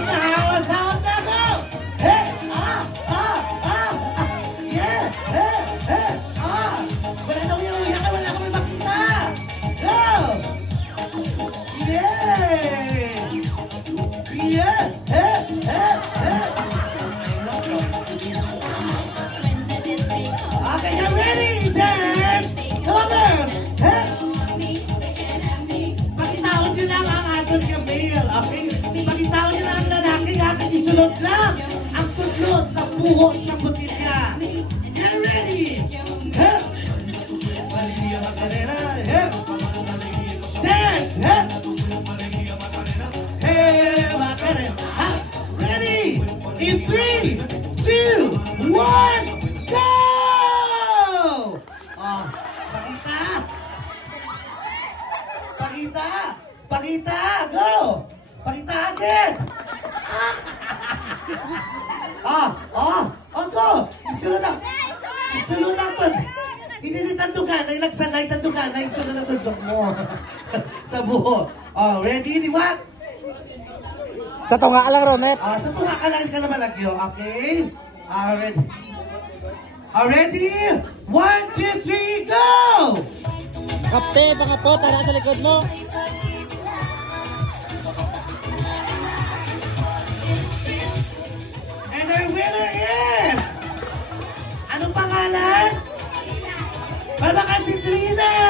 Hawak na, hawak na ako! Hey! Yeah! Hey! Wala na kuya, wala kami makita! Go! Yeah! Yeah! Okay, you're ready! Dance! Come on, girls! Hey! Pakitaon nyo lang ang ating kamil, okay? Pakitaon nyo lang ang lalaki, aking isulot lang ang tudlo sa buhok sa butilya. Get ready! Hey! Maligya Macarena! Hey! Dance! Hey! Hey, Macarena! Ready! In 3, 2, 1, go! Oh, Pakita, go! Pakita agad! Go! Isulod ang tod. Hindi nitandukan, ay nagsanay tandukan, ay isulod ang tundok mo. Sa buho. Oh, ready, di ba? Sa tunga lang, Romet. Sa tunga ka lang, ka naman lagyo, okay? Ready? Ready? 1, 2, 3, go! Kapte, mga po, tara sa likod mo. And our winner is... Anong pangalan? Palmakan si Trina!